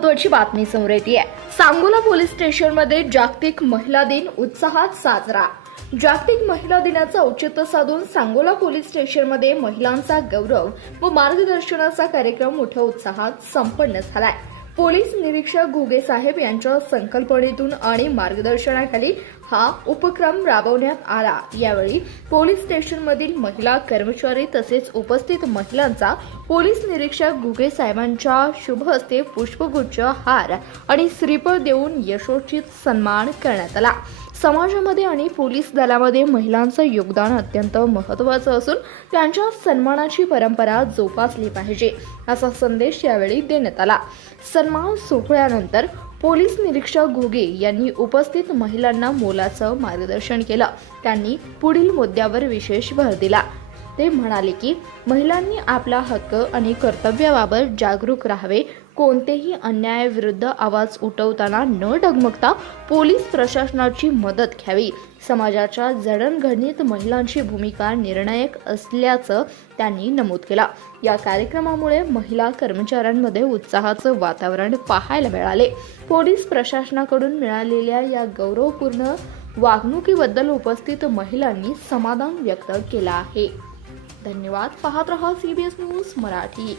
महत्त्वाची बातमी समोर येते. सांगोला पोलीस स्टेशनमध्ये जागतिक महिला दिन उत्साहात साजरा. जागतिक महिला दिनाचं औचित्य साधून सांगोला पोलीस स्टेशनमध्ये महिलांचा गौरव व मार्गदर्शनाचा कार्यक्रम मोठ्या उत्साहात संपन्न झालाय. पोलीस निरीक्षक घुगे साहेब यांच्या संकल्पनेतून आणि मार्गदर्शनाखाली हा उपक्रम राबवण्यात आला. यावेळी पोलीस स्टेशनमधील महिला कर्मचारी तसेच उपस्थित महिलांचा पोलीस निरीक्षक घुगे साहेबांच्या शुभ हस्ते पुष्पगुच्छ, हार आणि श्रीफळ देऊन यशोचित सन्मान करण्यात आला. समाजामध्ये आणि पोलीस दलामध्ये महिलांचं योगदान अत्यंत महत्त्वाचं असून त्यांच्या सन्मानाची परंपरा जोपासली पाहिजे असा संदेश यावेळी देण्यात आला. सन्मान सोहळ्यानंतर पोलीस निरीक्षक घुगे यांनी उपस्थित महिलांना मोलाचं मार्गदर्शन केलं. त्यांनी पुढील मुद्द्यावर विशेष भर दिला. ते म्हणाले की महिलांनी आपला हक्क आणि कर्तव्याबाबत जागरूक राहावे. कोणतेही अन्यायाविरुद्ध आवाज उठवताना न डगमगता पोलीस प्रशासनाची मदत घ्यावी. समाजाच्या जडणघडणीत महिलांची भूमिका निर्णायक असल्याचं त्यांनी नमूद केलं. या कार्यक्रमामुळे महिला कर्मचाऱ्यांमध्ये उत्साहाचं वातावरण पाहायला मिळाले. पोलीस प्रशासनाकडून मिळालेल्या या गौरवपूर्ण वागणुकीबद्दल उपस्थित महिलांनी समाधान व्यक्त केलं आहे. धन्यवाद. पाहत रहा CBS न्यूज मराठी.